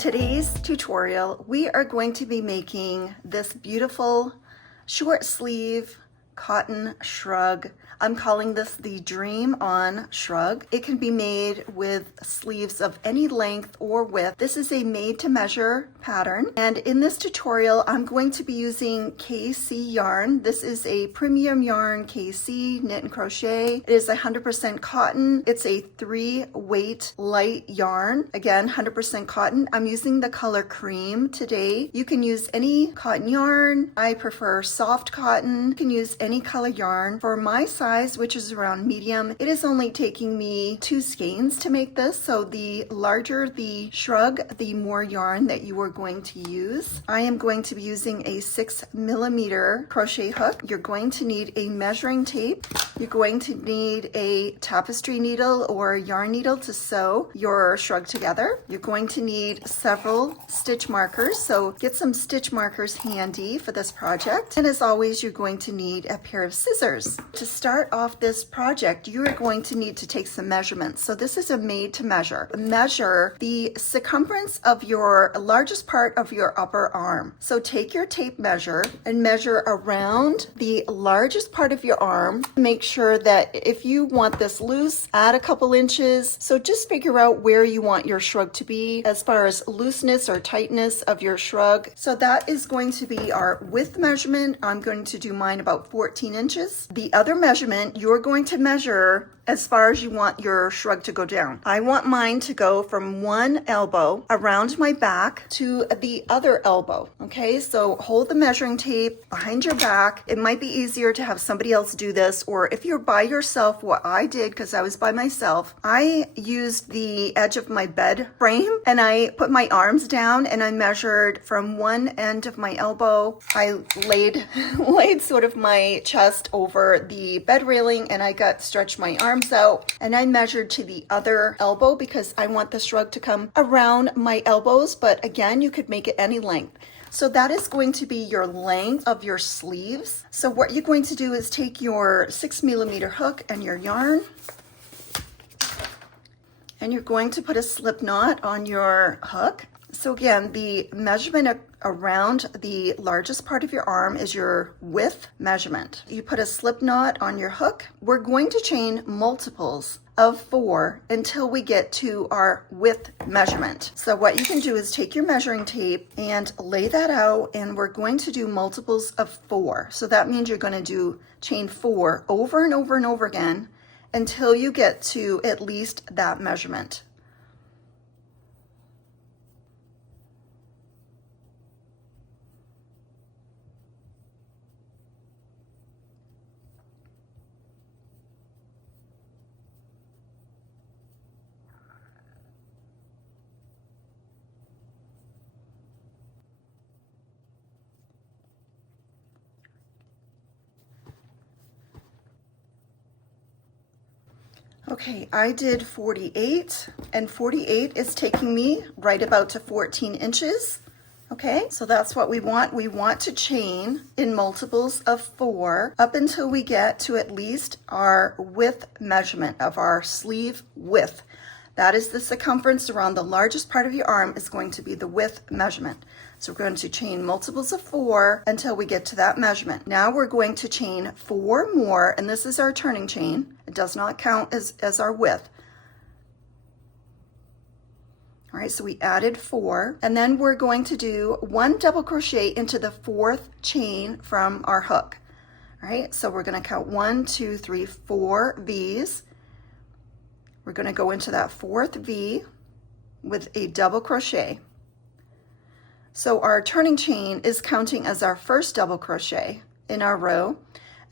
today's tutorial, we are going to be making this beautiful short sleeve cotton shrug. I'm calling this the Dream On Shrug. It can be made with sleeves of any length or width. This is a made to measure pattern. And in this tutorial, I'm going to be using KC yarn. This is a premium yarn KC knit and crochet. It is 100% cotton. It's a 3-weight light yarn. Again, 100% cotton. I'm using the color cream today. You can use any cotton yarn. I prefer soft cotton. You can use any color yarn. For my size, which is around medium, it is only taking me 2 skeins to make this. So the larger the shrug, the more yarn that you are going to use. I am going to be using a 6mm crochet hook. You're going to need a measuring tape. You're going to need a tapestry needle or yarn needle to sew your shrug together. You're going to need several stitch markers. So get some stitch markers handy for this project. And as always, you're going to need a pair of scissors. To start off this project, you're going to need to take some measurements. So this is a made to measure. Measure the circumference of your largest part of your upper arm. So take your tape measure and measure around the largest part of your arm. Make sure that if you want this loose, add a couple inches. So just figure out where you want your shrug to be as far as looseness or tightness of your shrug. So that is going to be our width measurement. I'm going to do mine about 14 inches. The other measurement, you're going to measure as far as you want your shrug to go down. I want mine to go from one elbow around my back to the other elbow. Okay, so hold the measuring tape behind your back. It might be easier to have somebody else do this, or if you're by yourself, what I did, because I was by myself, I used the edge of my bed frame and I put my arms down and I measured from one end of my elbow. I laid sort of my chest over the bed railing and I stretched my arms out and I measured to the other elbow because I want the shrug to come around my elbows, but again, you could make it any length. So that is going to be your length of your sleeves. So what you're going to do is take your 6mm hook and your yarn, and you're going to put a slip knot on your hook. So again, the measurement around the largest part of your arm is your width measurement. You put a slip knot on your hook. We're going to chain multiples of 4 until we get to our width measurement. So what you can do is take your measuring tape and lay that out, and we're going to do multiples of 4. So that means you're going to do chain 4 over and over and over again until you get to at least that measurement. Okay, I did 48, and 48 is taking me right about to 14 inches. Okay, so that's what we want. We want to chain in multiples of 4 up until we get to at least our width measurement of our sleeve width. That is the circumference around the largest part of your arm is going to be the width measurement. So we're going to chain multiples of 4 until we get to that measurement. Now we're going to chain 4 more, and this is our turning chain. It does not count as our width. All right, so we added 4, and then we're going to do 1 double crochet into the 4th chain from our hook. All right, so we're going to count 1, 2, 3, 4 V's. We're going to go into that 4th V with a double crochet. So our turning chain is counting as our first double crochet in our row,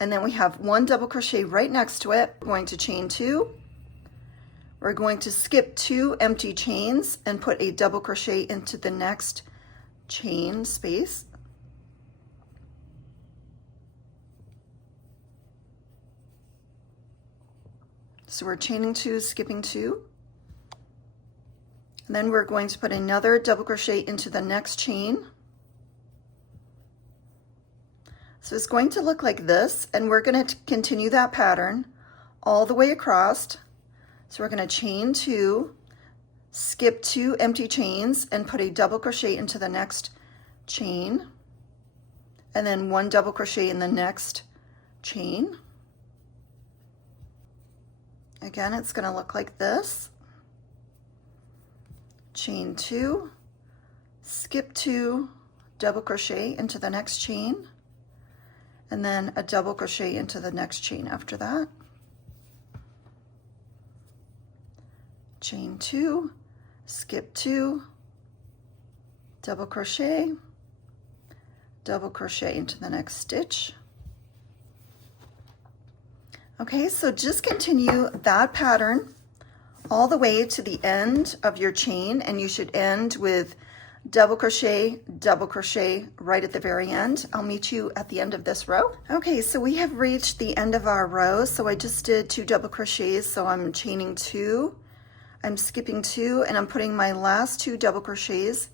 and then we have 1 double crochet right next to it. We're going to chain 2. We're going to skip 2 empty chains and put a double crochet into the next chain space. So we're chaining 2, skipping 2. And then we're going to put another double crochet into the next chain. So it's going to look like this, and we're going to continue that pattern all the way across. So we're going to chain 2, skip 2 empty chains and put a double crochet into the next chain, and then 1 double crochet in the next chain. Again, it's going to look like this. Chain 2, skip 2, double crochet into the next chain, and then a double crochet into the next chain after that. Chain 2, skip 2, double crochet into the next stitch. Okay, so just continue that pattern all the way to the end of your chain, and you should end with double crochet right at the very end. I'll meet you at the end of this row. Okay, so we have reached the end of our row. So I just did 2 double crochets, so I'm chaining 2, I'm skipping 2, and I'm putting my last 2 double crochets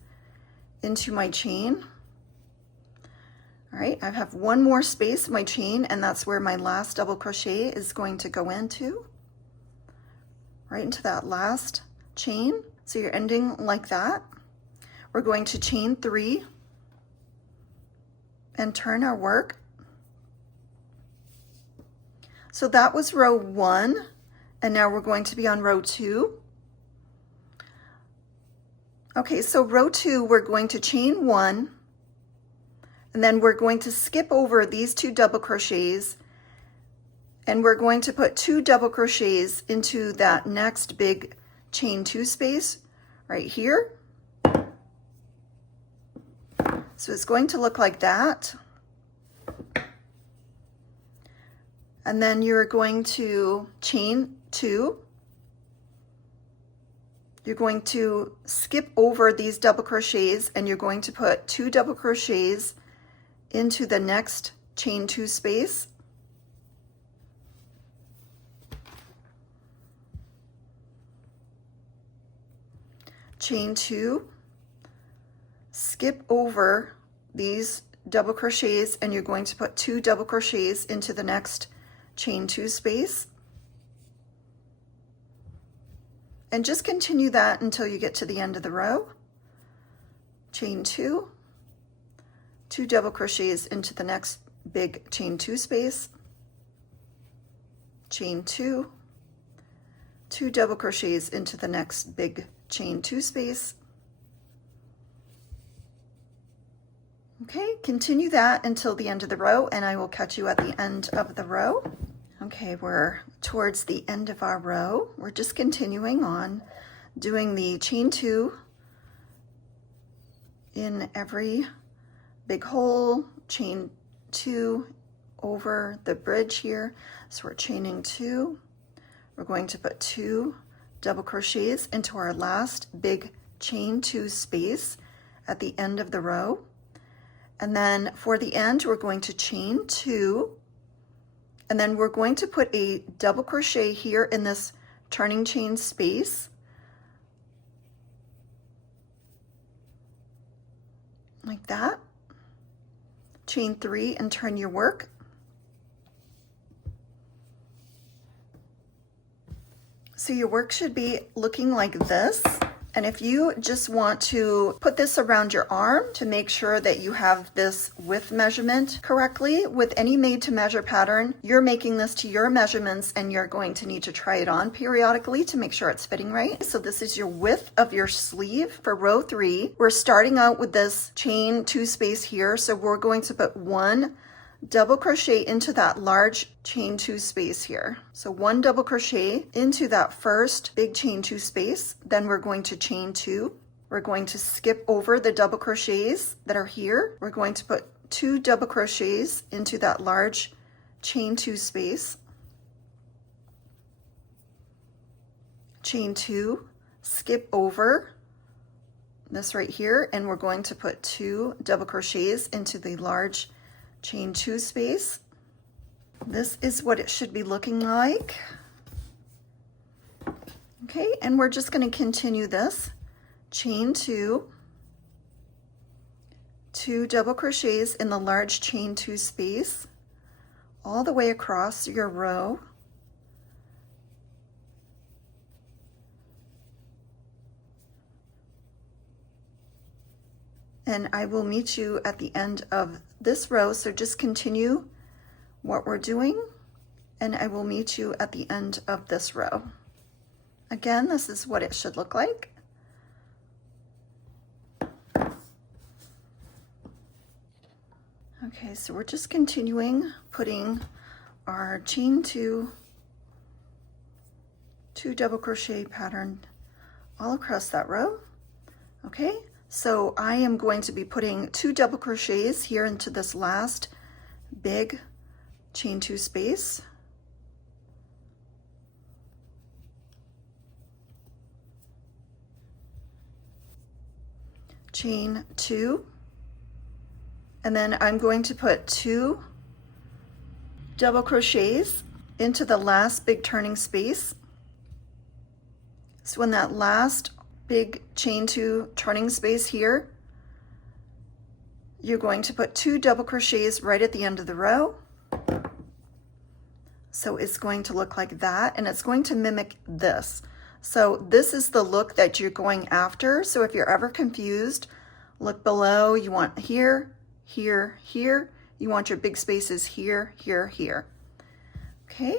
into my chain. All right, I have 1 more space in my chain, and that's where my last double crochet is going to go into, right into that last chain. So you're ending like that. We're going to chain 3 and turn our work. So that was row 1, and now we're going to be on row 2. Okay, so row 2, we're going to chain 1, and then we're going to skip over these 2 double crochets, and we're going to put 2 double crochets into that next big chain 2 space right here. So it's going to look like that. And then you're going to chain 2. You're going to skip over these double crochets, and you're going to put 2 double crochets into the next chain 2 space. Chain 2, skip over these double crochets, and you're going to put 2 double crochets into the next chain 2 space. And just continue that until you get to the end of the row. Chain 2, 2 double crochets into the next big chain 2 space, chain 2, 2 double crochets into the next big chain 2 space. Okay, continue that until the end of the row, and I will catch you at the end of the row. Okay, we're towards the end of our row. We're just continuing on doing the chain 2 in every big hole, chain 2 over the bridge here. So we're chaining 2. We're going to put 2 double crochets into our last big chain 2 space at the end of the row. And then for the end, we're going to chain 2, and then we're going to put a double crochet here in this turning chain space. Like that. Chain 3 and turn your work. So your work should be looking like this. And if you just want to put this around your arm to make sure that you have this width measurement correctly, with any made to measure pattern, you're making this to your measurements, and you're going to need to try it on periodically to make sure it's fitting right. So this is your width of your sleeve for row 3. We're starting out with this chain 2 space here. So we're going to put 1 double crochet into that large chain 2 space here. So 1 double crochet into that first big chain 2 space. Then we're going to chain 2. We're going to skip over the double crochets that are here. We're going to put 2 double crochets into that large chain 2 space. Chain 2, skip over this right here, and we're going to put 2 double crochets into the large chain 2 space. This is what it should be looking like. Okay, and we're just going to continue this. Chain 2, 2 double crochets in the large chain 2 space all the way across your row. and I will meet you at the end of this row. So just continue what we're doing, and I will meet you at the end of this row. Again, this is what it should look like. Okay, so we're just continuing putting our chain two double crochet pattern all across that row. Okay, so I am going to be putting 2 double crochets here into this last big chain 2 space. Chain 2, and then I'm going to put 2 double crochets into the last big turning space. So in that last big chain 2 turning space here, you're going to put 2 double crochets right at the end of the row. So it's going to look like that, and it's going to mimic this. So this is the look that you're going after. So if you're ever confused, look below. You want here, here, here. You want your big spaces here, here, here. Okay.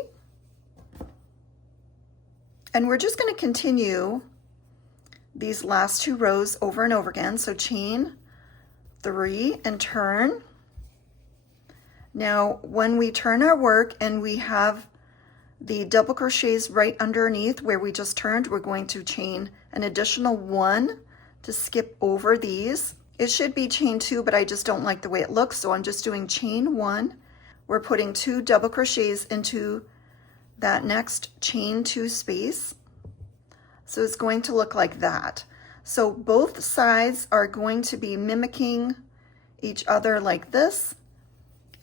And we're just going to continue these last 2 rows over and over again. So chain 3 and turn. Now, when we turn our work and we have the double crochets right underneath where we just turned, we're going to chain an additional 1 to skip over these. It should be chain 2, but I just don't like the way it looks, so I'm just doing chain 1. We're putting 2 double crochets into that next chain 2 space. So it's going to look like that. So both sides are going to be mimicking each other like this,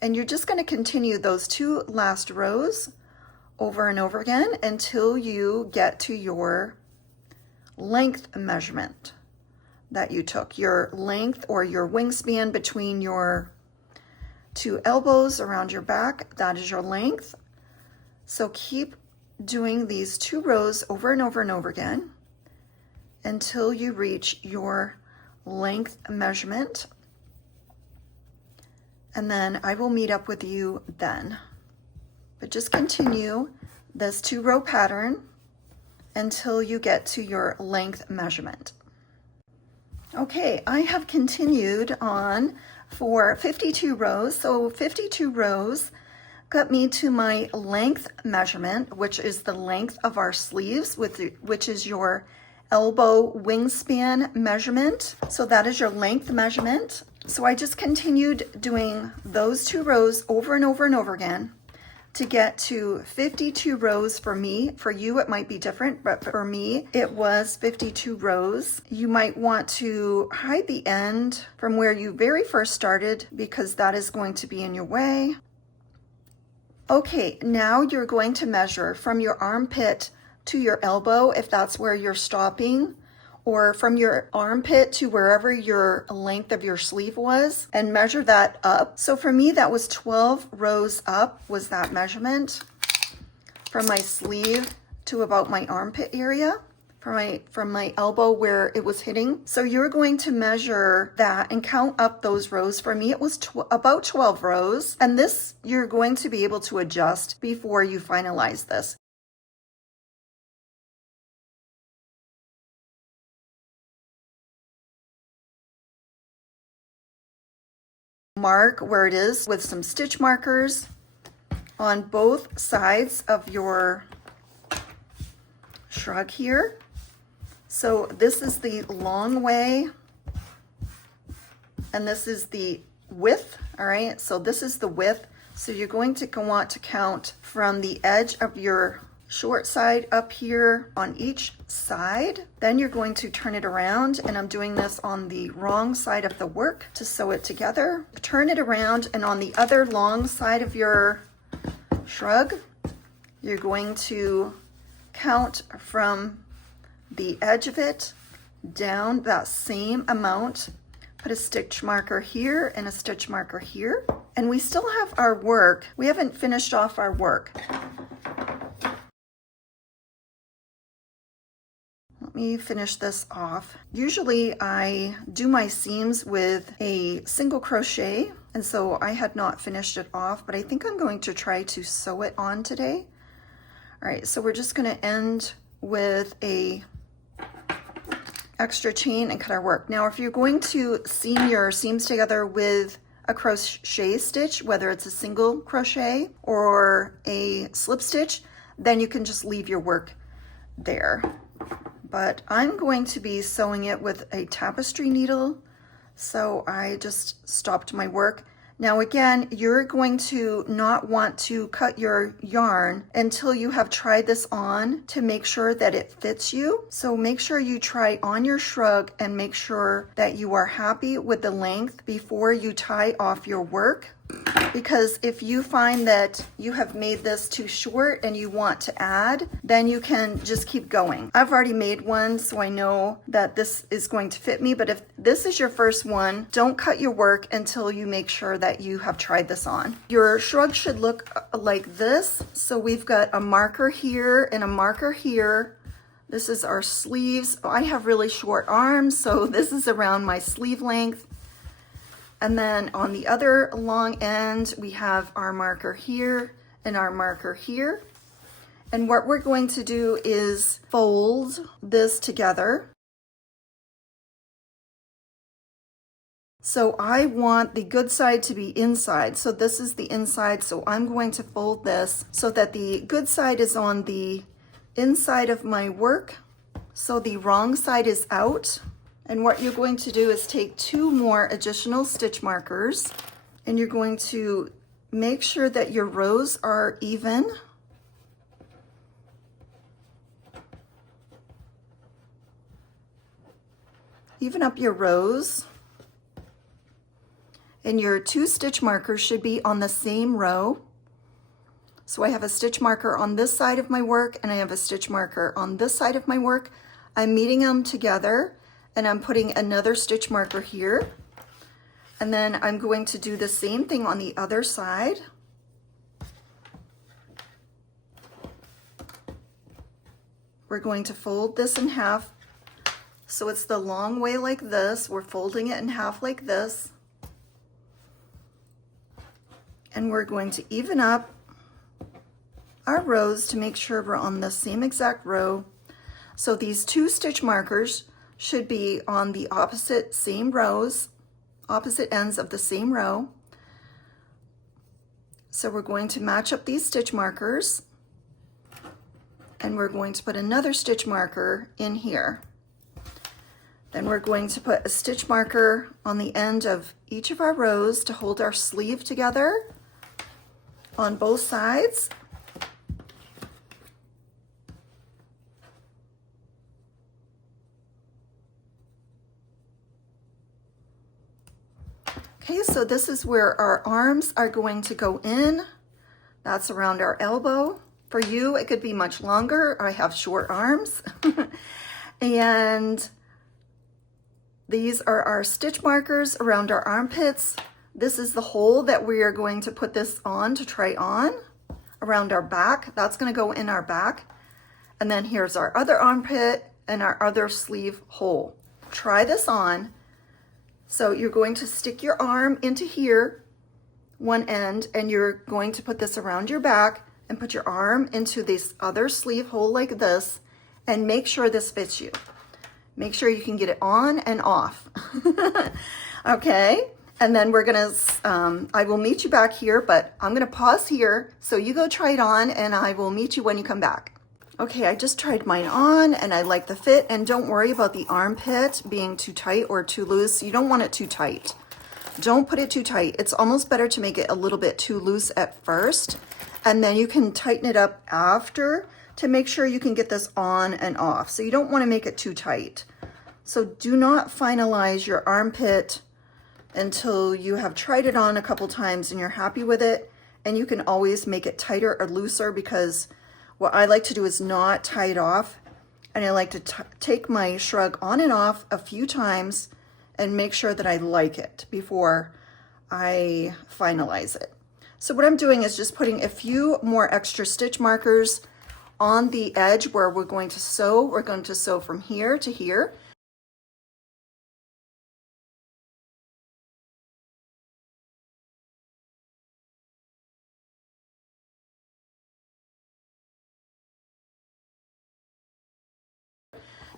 and you're just going to continue those 2 last rows over and over again until you get to your length measurement that you took, your length or your wingspan between your 2 elbows around your back. That is your length. So keep doing these 2 rows over and over and over again until you reach your length measurement, and then I will meet up with you then. But just continue this 2-row pattern until you get to your length measurement. Okay, I have continued on for 52 rows. So 52 rows got me to my length measurement, which is the length of our sleeves, which is your elbow wingspan measurement. So that is your length measurement. So I just continued doing those 2 rows over and over and over again to get to 52 rows for me. For you, it might be different, but for me, it was 52 rows. You might want to hide the end from where you very first started because that is going to be in your way. Okay, now you're going to measure from your armpit to your elbow, if that's where you're stopping, or from your armpit to wherever your length of your sleeve was, and measure that up. So for me, that was 12 rows up was that measurement from my sleeve to about my armpit area, from my elbow where it was hitting. So you're going to measure that and count up those rows. For me, it was about 12 rows, and this you're going to be able to adjust before you finalize this. Mark where it is with some stitch markers on both sides of your shrug here. So this is the long way and this is the width. All right, so this is the width. So you're going to want to count from the edge of your short side up here on each side. Then you're going to turn it around, and I'm doing this on the wrong side of the work to sew it together. Turn it around, and on the other long side of your shrug, you're going to count from the edge of it down that same amount. Put a stitch marker here and a stitch marker here. And we still have our work. We haven't finished off our work. Let me finish this off. Usually I do my seams with a single crochet, and so I had not finished it off, but I think I'm going to try to sew it on today. All right, so we're just gonna end with a extra chain and cut our work. Now, if you're going to seam your seams together with a crochet stitch, whether it's a single crochet or a slip stitch, then you can just leave your work there. But I'm going to be sewing it with a tapestry needle, so I just stopped my work. Now again, you're going to not want to cut your yarn until you have tried this on to make sure that it fits you. So make sure you try on your shrug and make sure that you are happy with the length before you tie off your work. Because if you find that you have made this too short and you want to add, then you can just keep going. I've already made one, so I know that this is going to fit me, but if this is your first one, don't cut your work until you make sure that you have tried this on. Your shrug should look like this. So we've got a marker here and a marker here. This is our sleeves. I have really short arms, so this is around my sleeve length. And then on the other long end, we have our marker here and our marker here. And what we're going to do is fold this together. So I want the good side to be inside. So this is the inside. So I'm going to fold this so that the good side is on the inside of my work. So the wrong side is out. And what you're going to do is take 2 more additional stitch markers, and you're going to make sure that your rows are even. Even up your rows. And your 2 stitch markers should be on the same row. So I have a stitch marker on this side of my work, and I have a stitch marker on this side of my work. I'm meeting them together. And I'm putting another stitch marker here. And then I'm going to do the same thing on the other side. We're going to fold this in half. So it's the long way like this. We're folding it in half like this. And we're going to even up our rows to make sure we're on the same exact row. So these 2 stitch markers should be on the opposite same rows, opposite ends of the same row. So we're going to match up these stitch markers, and we're going to put another stitch marker in here. Then we're going to put a stitch marker on the end of each of our rows to hold our sleeve together on both sides. Okay, so this is where our arms are going to go in. That's around our elbow. For you, it could be much longer. I have short arms. And these are our stitch markers around our armpits. This is the hole that we are going to put this on to try on around our back. That's going to go in our back. And then here's our other armpit and our other sleeve hole. Try this on. So you're going to stick your arm into here, one end, and you're going to put this around your back and put your arm into this other sleeve hole like this, and make sure this fits you. Make sure you can get it on and off. Okay, and then we're gonna, I will meet you back here, but I'm gonna pause here so you go try it on, and I will meet you when you come back. Okay, I just tried mine on and I like the fit, and don't worry about the armpit being too tight or too loose. You don't want it too tight. Don't put it too tight. It's almost better to make it a little bit too loose at first, and then you can tighten it up after to make sure you can get this on and off. So you don't want to make it too tight. So do not finalize your armpit until you have tried it on a couple times and you're happy with it, and you can always make it tighter or looser, because what I like to do is not tie it off, and I like to take my shrug on and off a few times and make sure that I like it before I finalize it. So what I'm doing is just putting a few more extra stitch markers on the edge where we're going to sew from here to here.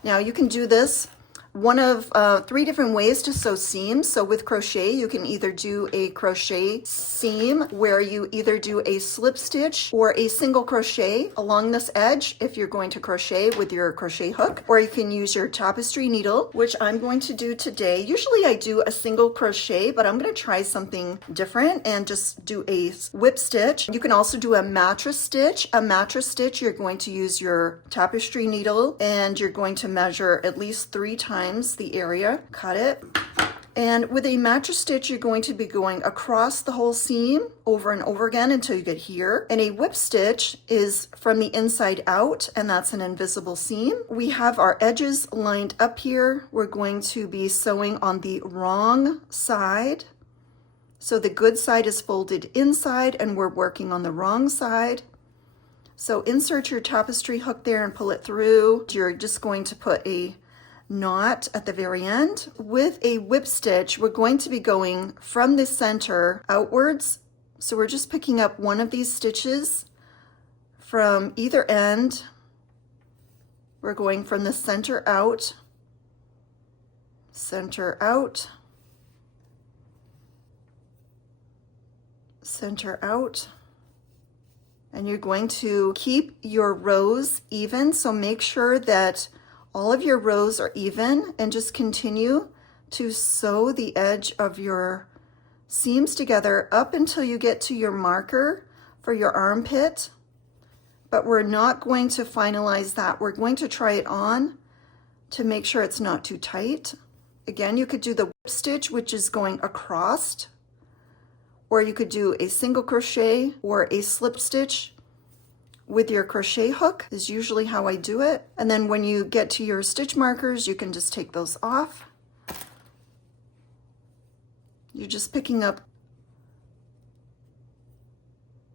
Now you can do this one of 3 different ways to sew seams. So with crochet, you can either do a crochet seam where you either do a slip stitch or a single crochet along this edge if you're going to crochet with your crochet hook, or you can use your tapestry needle, which I'm going to do today. Usually I do a single crochet, but I'm going to try something different and just do a whip stitch. You can also do a mattress stitch. A mattress stitch, you're going to use your tapestry needle and you're going to measure at least 3 times the area, cut it. And with a mattress stitch, you're going to be going across the whole seam over and over again until you get here. And a whip stitch is from the inside out, and that's an invisible seam. We have our edges lined up here. We're going to be sewing on the wrong side. So the good side is folded inside and we're working on the wrong side. So insert your tapestry hook there and pull it through. You're just going to put a knot at the very end. With a whip stitch, we're going to be going from the center outwards. So we're just picking up one of these stitches from either end. We're going from the center out, center out, center out. And you're going to keep your rows even. So make sure that all of your rows are even and just continue to sew the edge of your seams together up until you get to your marker for your armpit. But we're not going to finalize that. We're going to try it on to make sure it's not too tight. Again, you could do the whip stitch, which is going across, or you could do a single crochet or a slip stitch with your crochet hook is usually how I do it. And then when you get to your stitch markers, you can just take those off. You're just picking up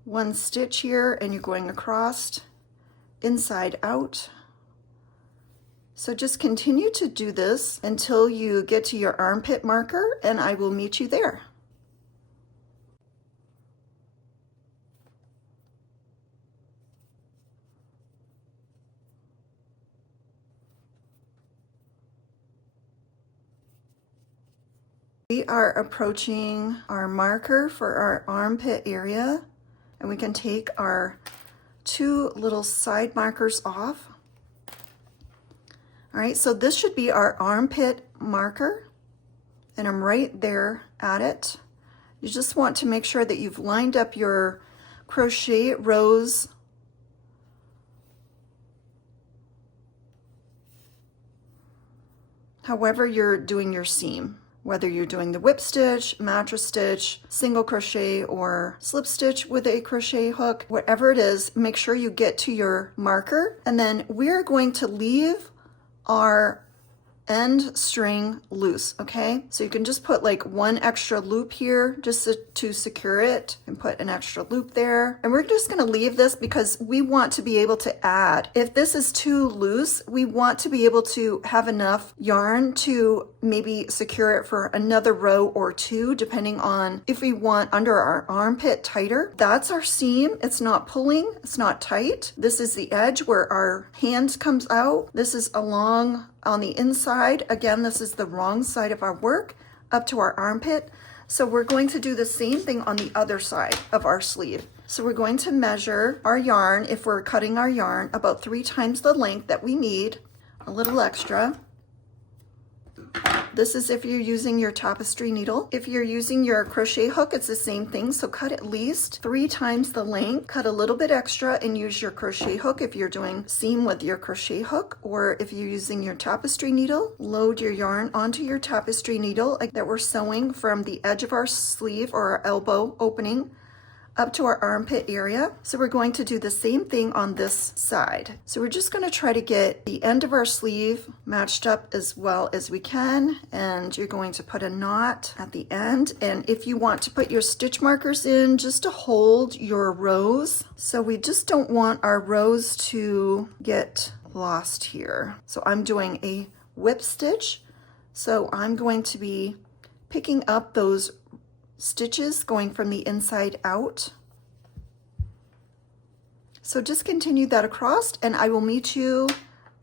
one stitch here and you're going across, inside out. So just continue to do this until you get to your armpit marker and I will meet you there. We are approaching our marker for our armpit area, and we can take our 2 little side markers off. All right, so this should be our armpit marker, and I'm right there at it. You just want to make sure that you've lined up your crochet rows however you're doing your seam. Whether you're doing the whip stitch, mattress stitch, single crochet, or slip stitch with a crochet hook, whatever it is, make sure you get to your marker. And then we're going to leave our end string loose, okay? So you can just put like 1 extra loop here just to secure it and put an extra loop there. And we're just gonna leave this because we want to be able to add. If this is too loose, we want to be able to have enough yarn to maybe secure it for another row or 2, depending on if we want under our armpit tighter. That's our seam. It's not pulling, it's not tight. This is the edge where our hand comes out. This is along on the inside. Again, this is the wrong side of our work up to our armpit. So we're going to do the same thing on the other side of our sleeve. So we're going to measure our yarn, if we're cutting our yarn, about 3 times the length that we need, a little extra. This is if you're using your tapestry needle. If you're using your crochet hook, it's the same thing. So cut at least 3 times the length, cut a little bit extra and use your crochet hook if you're doing seam with your crochet hook, or if you're using your tapestry needle, load your yarn onto your tapestry needle like that we're sewing from the edge of our sleeve or our elbow opening up to our armpit area. So we're going to do the same thing on this side. So we're just going to try to get the end of our sleeve matched up as well as we can, and you're going to put a knot at the end. And if you want to put your stitch markers in just to hold your rows, so we just don't want our rows to get lost here. So I'm doing a whip stitch, so I'm going to be picking up those stitches going from the inside out. So just continue that across and I will meet you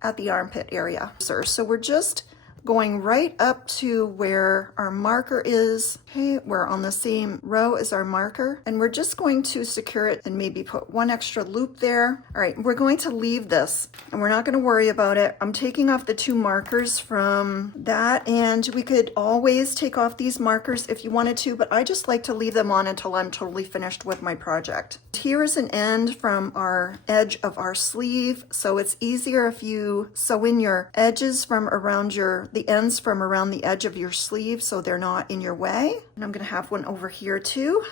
at the armpit area. So we're just going right up to where our marker is. Okay, we're on the same row as our marker, and we're just going to secure it and maybe put one extra loop there. All right, we're going to leave this and we're not going to worry about it. I'm taking off the 2 markers from that, and we could always take off these markers if you wanted to, but I just like to leave them on until I'm totally finished with my project. Here is an end from our edge of our sleeve, so it's easier if you sew in your edges from around the ends from around the edge of your sleeve so they're not in your way. And I'm going to have one over here too.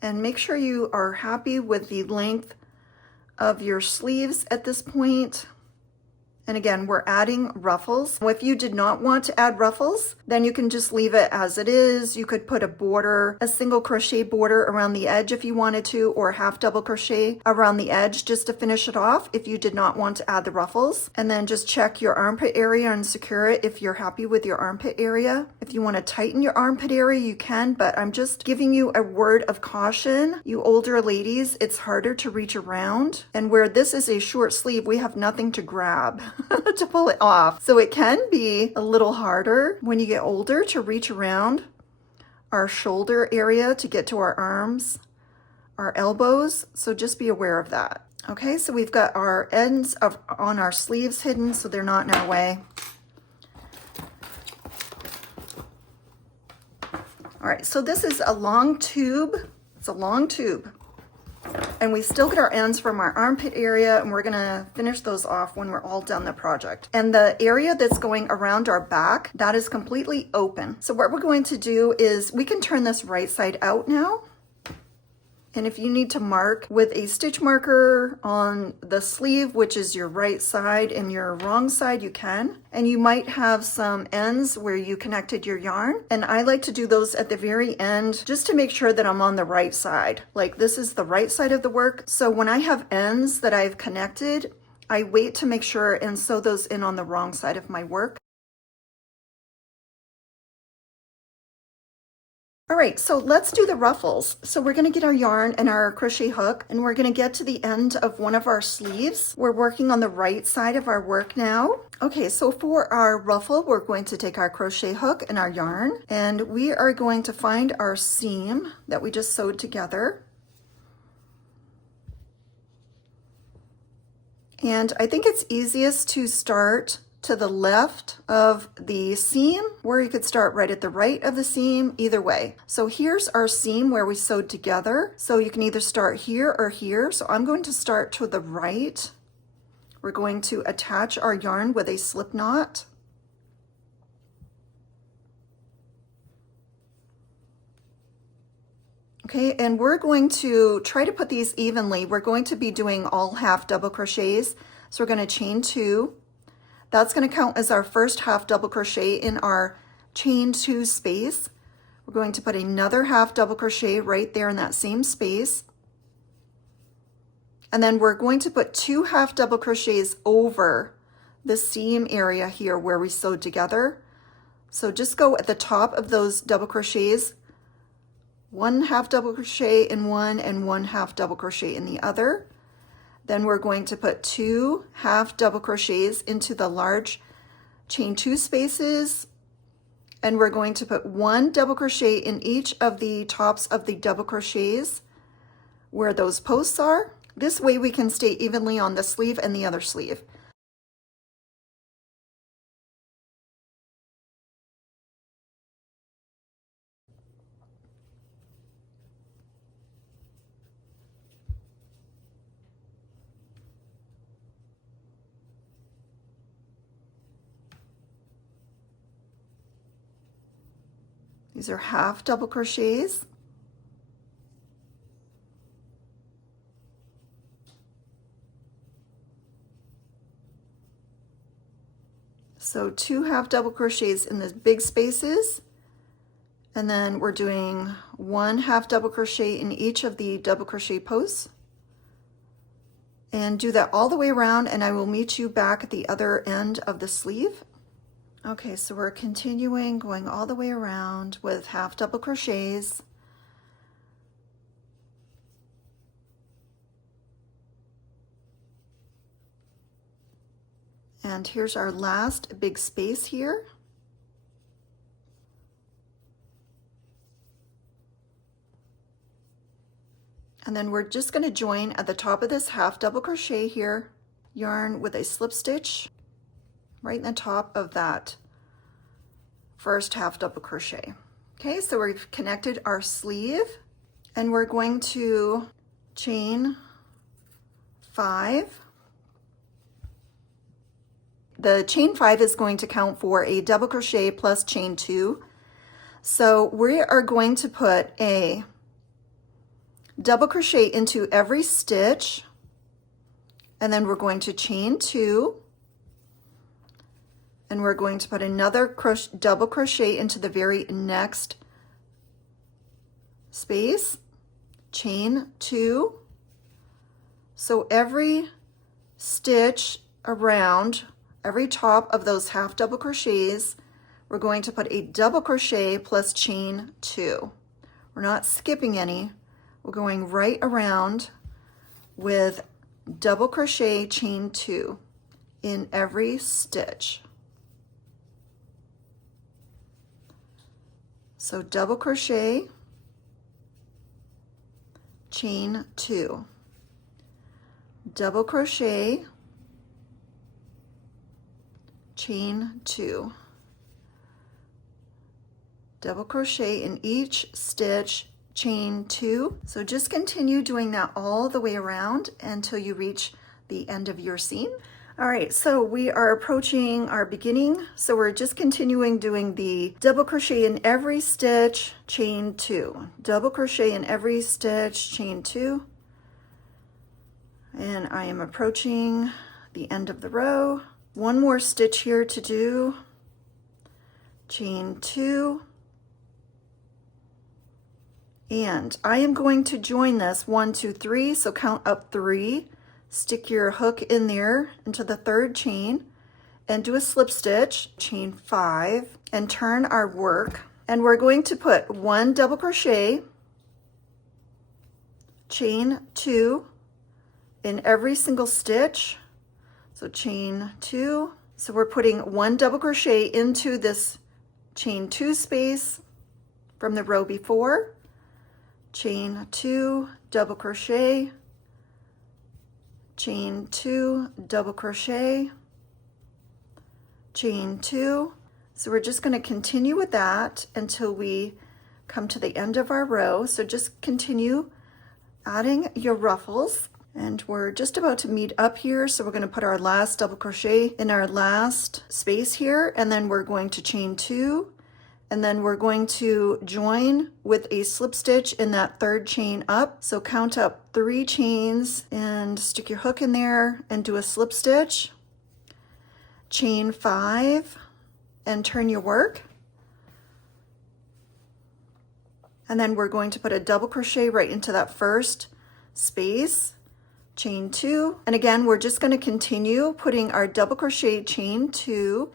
And make sure you are happy with the length of your sleeves at this point. And again, we're adding ruffles. If you did not want to add ruffles, then you can just leave it as it is. You could put a border, a single crochet border around the edge if you wanted to, or half double crochet around the edge just to finish it off if you did not want to add the ruffles. And then just check your armpit area and secure it if you're happy with your armpit area. If you want to tighten your armpit area, you can, but I'm just giving you a word of caution. You older ladies, it's harder to reach around. And where this is a short sleeve, we have nothing to grab to pull it off. So it can be a little harder when you get older to reach around our shoulder area to get to our arms, our elbows. So just be aware of that. Okay, so we've got our ends on our sleeves hidden so they're not in our way. All right, so this is a long tube. It's a long tube. And we still get our ends from our armpit area, and we're gonna finish those off when we're all done the project. And the area that's going around our back, that is completely open. So what we're going to do is we can turn this right side out now. And if you need to mark with a stitch marker on the sleeve, which is your right side, and your wrong side, you can. And you might have some ends where you connected your yarn. And I like to do those at the very end just to make sure that I'm on the right side. Like this is the right side of the work. So when I have ends that I've connected, I wait to make sure and sew those in on the wrong side of my work. All right, so let's do the ruffles. So we're gonna get our yarn and our crochet hook, and we're gonna get to the end of one of our sleeves. We're working on the right side of our work now. Okay, so for our ruffle, we're going to take our crochet hook and our yarn, and we are going to find our seam that we just sewed together. And I think it's easiest to start to the left of the seam, or you could start right at the right of the seam, either way. So here's our seam where we sewed together. So you can either start here or here. So I'm going to start to the right. We're going to attach our yarn with a slip knot. Okay, and we're going to try to put these evenly. We're going to be doing all half double crochets. So we're going to chain 2. That's going to count as our first half double crochet in our chain 2 space. We're going to put another half double crochet right there in that same space. And then we're going to put 2 half double crochets over the seam area here where we sewed together. So just go at the top of those double crochets, 1 half double crochet in one and 1 half double crochet in the other. Then we're going to put 2 half double crochets into the large chain 2 spaces, and we're going to put 1 double crochet in each of the tops of the double crochets where those posts are. This way we can stay evenly on the sleeve and the other sleeve. These are half double crochets. So 2 half double crochets in the big spaces, and then we're doing 1 half double crochet in each of the double crochet posts. And do that all the way around, and I will meet you back at the other end of the sleeve. Okay, so we're continuing going all the way around with half double crochets. And here's our last big space here. And then we're just going to join at the top of this half double crochet here, yarn with a slip stitch right in the top of that first half double crochet. Okay, so we've connected our sleeve, and we're going to chain 5. The chain 5 is going to count for a double crochet plus chain 2. So we are going to put a double crochet into every stitch, and then we're going to chain 2, and we're going to put another double crochet into the very next space, chain 2. So every stitch around every top of those half double crochets, we're going to put a double crochet plus chain 2. We're not skipping any. We're going right around with double crochet chain 2 in every stitch. So double crochet chain 2, double crochet chain 2, double crochet in each stitch, chain 2. So just continue doing that all the way around until you reach the end of your seam. All right, so we are approaching our beginning. So we're just continuing doing the double crochet in every stitch, chain 2, double crochet in every stitch, chain 2. And I am approaching the end of the row. One more stitch here to do, chain 2. And I am going to join this 1, 2, 3, so count up 3, stick your hook in there into the third chain and do a slip stitch, chain 5, and turn our work. And we're going to put 1 double crochet, chain 2 in every single stitch. So chain 2. So we're putting 1 double crochet into this chain 2 space from the row before. Chain 2, double crochet, chain 2, double crochet, chain 2. So we're just going to continue with that until we come to the end of our row. So just continue adding your ruffles, and we're just about to meet up here. So we're going to put our last double crochet in our last space here, and then we're going to chain 2. And then we're going to join with a slip stitch in that third chain up. So count up 3 chains and stick your hook in there and do a slip stitch, chain 5, and turn your work. And then we're going to put a double crochet right into that first space, chain 2. And again, we're just going to continue putting our double crochet chain 2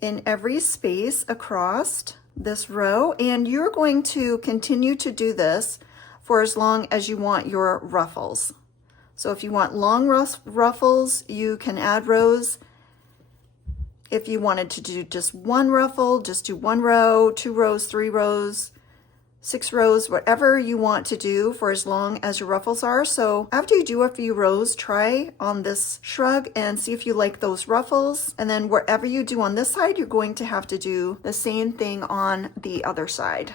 in every space across this row, and you're going to continue to do this for as long as you want your ruffles. So if you want long ruffles, you can add rows. If you wanted to do just 1 ruffle, just do 1 row, 2 rows, 3 rows, 6 rows, whatever you want to do for as long as your ruffles are. So after you do a few rows, try on this shrug and see if you like those ruffles. And then whatever you do on this side, you're going to have to do the same thing on the other side.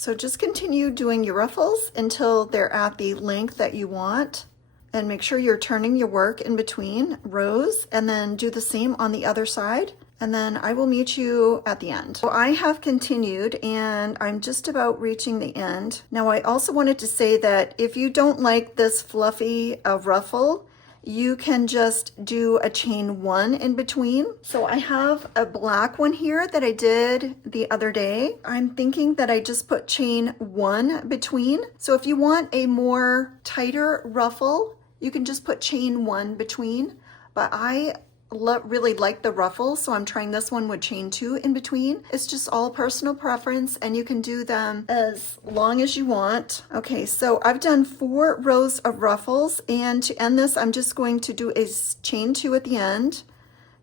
So just continue doing your ruffles until they're at the length that you want, and make sure you're turning your work in between rows, and then do the same on the other side, and then I will meet you at the end. So I have continued and I'm just about reaching the end. Now I also wanted to say that if you don't like this fluffy ruffle, you can just do a chain 1 in between. So I have a black one here that I did the other day. I'm thinking that I just put chain 1 between. So if you want a more tighter ruffle, you can just put chain 1 between, but I really like the ruffle, so I'm trying this one with chain 2 in between. It's just all personal preference, and you can do them as long as you want. Okay, so I've done 4 rows of ruffles, and to end this, I'm just going to do a chain 2 at the end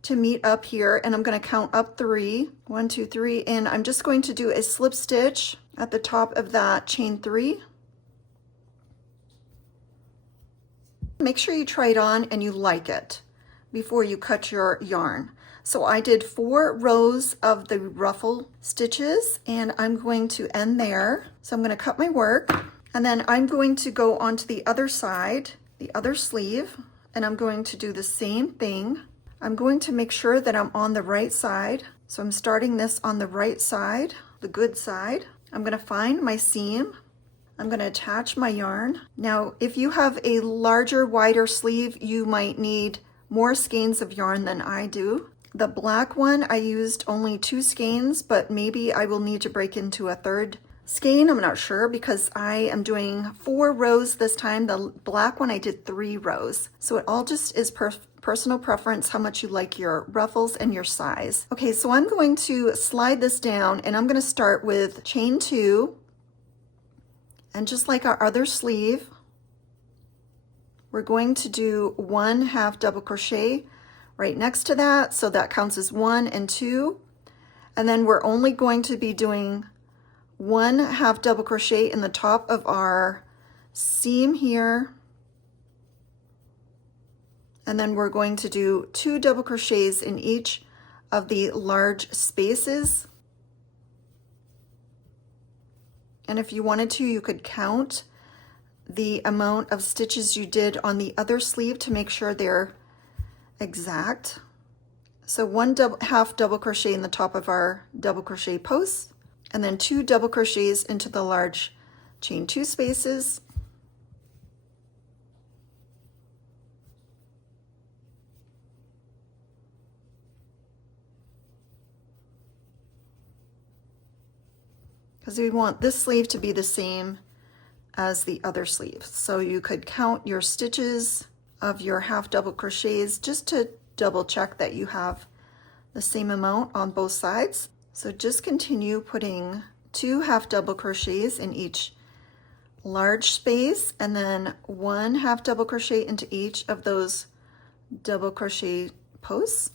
to meet up here, and I'm going to count up 3. 1, 2, 3, and I'm just going to do a slip stitch at the top of that chain 3. Make sure you try it on and you like it before you cut your yarn. So I did 4 rows of the ruffle stitches, and I'm going to end there. So I'm going to cut my work, and then I'm going to go onto the other side, the other sleeve, and I'm going to do the same thing. I'm going to make sure that I'm on the right side. So I'm starting this on the right side, the good side. I'm going to find my seam. I'm going to attach my yarn. Now, if you have a larger, wider sleeve, you might need more skeins of yarn than I do. The black one, I used only 2 skeins, but maybe I will need to break into a 3rd skein. I'm not sure because I am doing 4 rows this time. The black one, I did 3 rows. So it all just is personal preference, how much you like your ruffles and your size. Okay, so I'm going to slide this down, and I'm going to start with chain 2. And just like our other sleeve, we're going to do 1 half double crochet right next to that, so that counts as 1 and 2. And then we're only going to be doing 1 half double crochet in the top of our seam here. And then we're going to do 2 double crochets in each of the large spaces. And if you wanted to, you could count the amount of stitches you did on the other sleeve to make sure they're exact. So 1 half double crochet in the top of our double crochet posts, and then 2 double crochets into the large chain 2 spaces. Because we want this sleeve to be the same as the other sleeve. So you could count your stitches of your half double crochets just to double check that you have the same amount on both sides. So just continue putting 2 half double crochets in each large space, and then 1 half double crochet into each of those double crochet posts.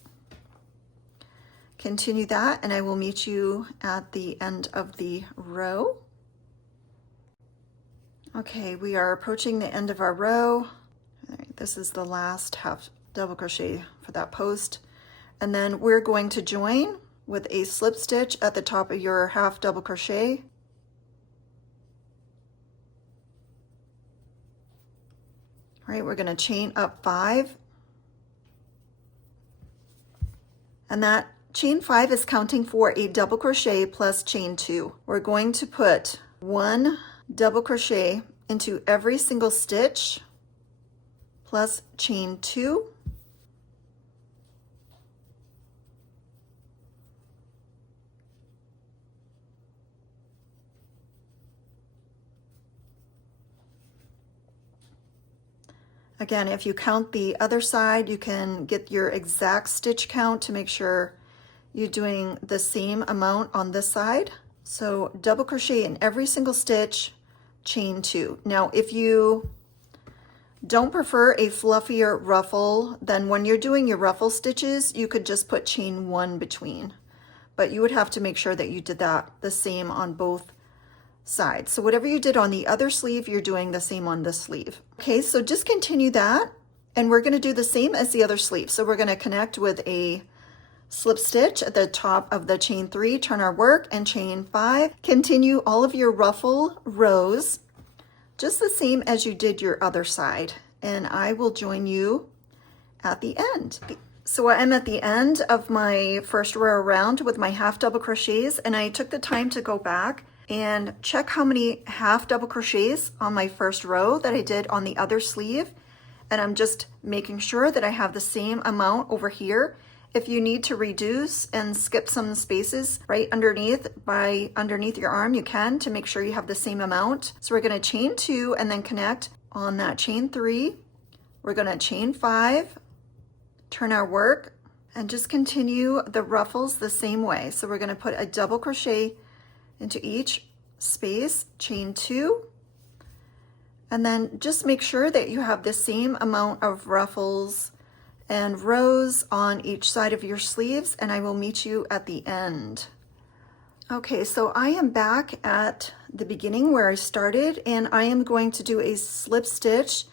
Continue that, and I will meet you at the end of the row. Okay, we are approaching the end of our row. All right, this is the last half double crochet for that post. And then we're going to join with a slip stitch at the top of your half double crochet. All right, we're going to chain up 5. And that chain 5 is counting for a double crochet plus chain 2. We're going to put 1 double crochet into every single stitch plus chain 2. Again, if you count the other side, you can get your exact stitch count to make sure you're doing the same amount on this side. So double crochet in every single stitch, chain 2. Now, if you don't prefer a fluffier ruffle, then when you're doing your ruffle stitches, you could just put chain 1 between. But you would have to make sure that you did that the same on both sides. So whatever you did on the other sleeve, you're doing the same on this sleeve. Okay, so just continue that, and we're going to do the same as the other sleeve. So we're going to connect with a slip stitch at the top of the chain 3, turn our work, and chain 5. Continue all of your ruffle rows just the same as you did your other side, and I will join you at the end. So I'm at the end of my first row around with my half double crochets, and I took the time to go back and check how many half double crochets on my first row that I did on the other sleeve. And I'm just making sure that I have the same amount over here. If you need to reduce and skip some spaces right underneath underneath your arm, you can, to make sure you have the same amount. So we're going to chain 2 and then connect on that chain 3. We're going to chain 5, turn our work, and just continue the ruffles the same way. So we're going to put a double crochet into each space, chain 2, and then just make sure that you have the same amount of ruffles and rows on each side of your sleeves, and I will meet you at the end. Okay, so I am back at the beginning where I started, and I am going to do a slip stitch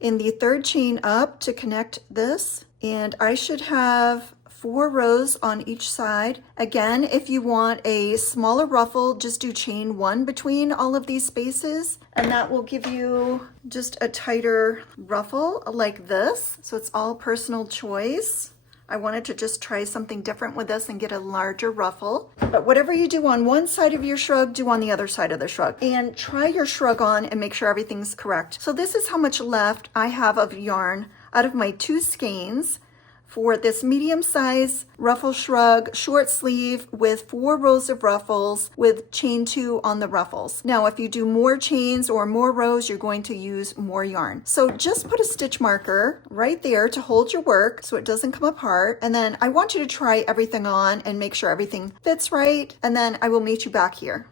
in the 3rd chain up to connect this, and I should have 4 rows on each side. Again, if you want a smaller ruffle, just do chain 1 between all of these spaces, and that will give you just a tighter ruffle like this. So it's all personal choice. I wanted to just try something different with this and get a larger ruffle. But whatever you do on one side of your shrug, do on the other side of the shrug. And try your shrug on and make sure everything's correct. So this is how much left I have of yarn out of my 2 skeins for this medium size ruffle shrug short sleeve with 4 rows of ruffles with chain 2 on the ruffles. Now, if you do more chains or more rows, you're going to use more yarn. So just put a stitch marker right there to hold your work so it doesn't come apart. And then I want you to try everything on and make sure everything fits right. And then I will meet you back here.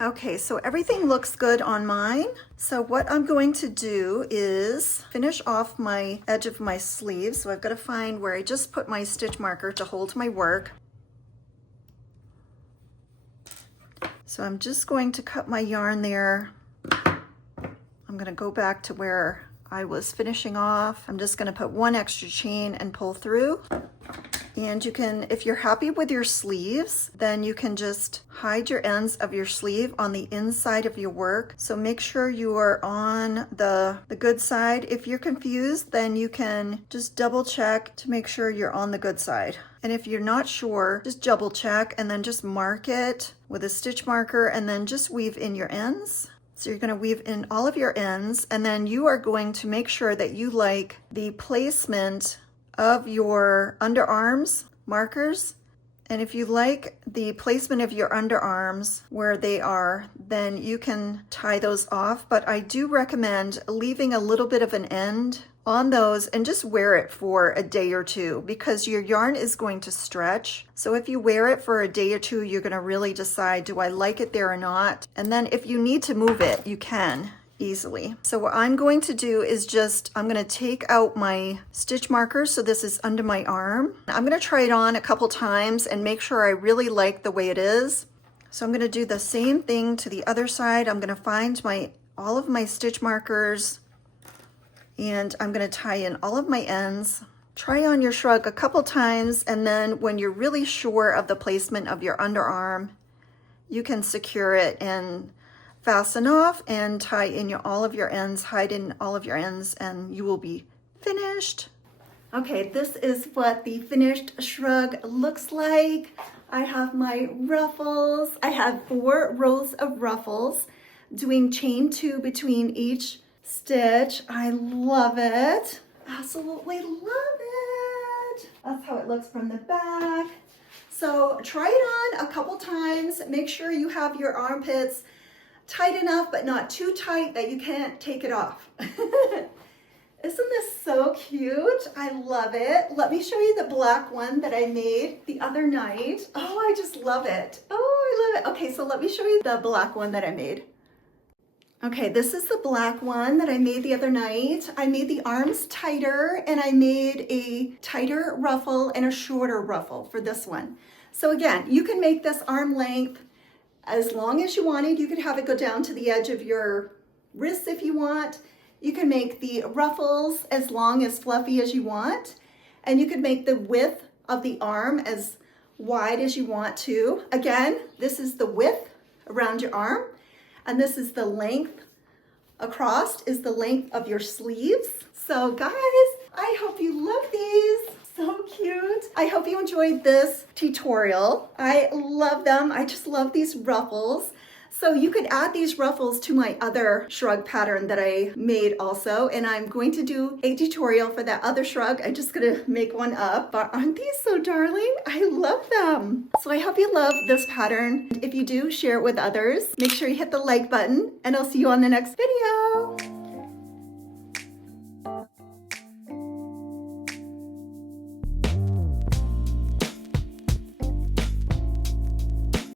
Okay, so everything looks good on mine. So what I'm going to do is finish off my edge of my sleeve. So I've got to find where I just put my stitch marker to hold my work. So I'm just going to cut my yarn there. I'm going to go back to where I was finishing off. I'm just going to put 1 extra chain and pull through. And you can, if you're happy with your sleeves, then you can just hide your ends of your sleeve on the inside of your work. So make sure you are on the good side. If you're confused, then you can just double check to make sure you're on the good side. And if you're not sure, just double check and then just mark it with a stitch marker and then just weave in your ends. So you're going to weave in all of your ends, and then you are going to make sure that you like the placement of your underarms markers. And if you like the placement of your underarms where they are, then you can tie those off. But I do recommend leaving a little bit of an end on those and just wear it for a day or 2 because your yarn is going to stretch. So if you wear it for a day or 2, you're going to really decide, do I like it there or not? And then if you need to move it, you can easily. So what I'm going to do is I'm going to take out my stitch marker. So this is under my arm. I'm going to try it on a couple times and make sure I really like the way it is. So I'm going to do the same thing to the other side. I'm going to find all of my stitch markers, and I'm going to tie in all of my ends. Try on your shrug a couple times, and then when you're really sure of the placement of your underarm, you can secure it and fasten off and tie in all of your ends, hide in all of your ends, and you will be finished. Okay, this is what the finished shrug looks like. I have my ruffles. I have 4 rows of ruffles, doing chain 2 between each stitch. I love it. Absolutely love it. That's how it looks from the back. So try it on a couple times. Make sure you have your armpits tight enough, but not too tight that you can't take it off. Isn't this so cute? I love it. Let me show you the black one that I made the other night. Oh, I just love it. Oh, I love it. Okay, so let me show you the black one that I made. Okay, this is the black one that I made the other night. I made the arms tighter, and I made a tighter ruffle and a shorter ruffle for this one. So again, you can make this arm length as long as you wanted. You could have it go down to the edge of your wrists if you want. You can make the ruffles as long as fluffy as you want. And you could make the width of the arm as wide as you want to. Again, this is the width around your arm, and this is the length across, is the length of your sleeves. So guys, I hope you love these. So cute. I hope you enjoyed this tutorial. I love them. I just love these ruffles. So you could add these ruffles to my other shrug pattern that I made also, and I'm going to do a tutorial for that other shrug. I'm just gonna make one up, but aren't these so darling? I love them. So I hope you love this pattern. If you do, share it with others. Make sure you hit the like button, and I'll see you on the next video.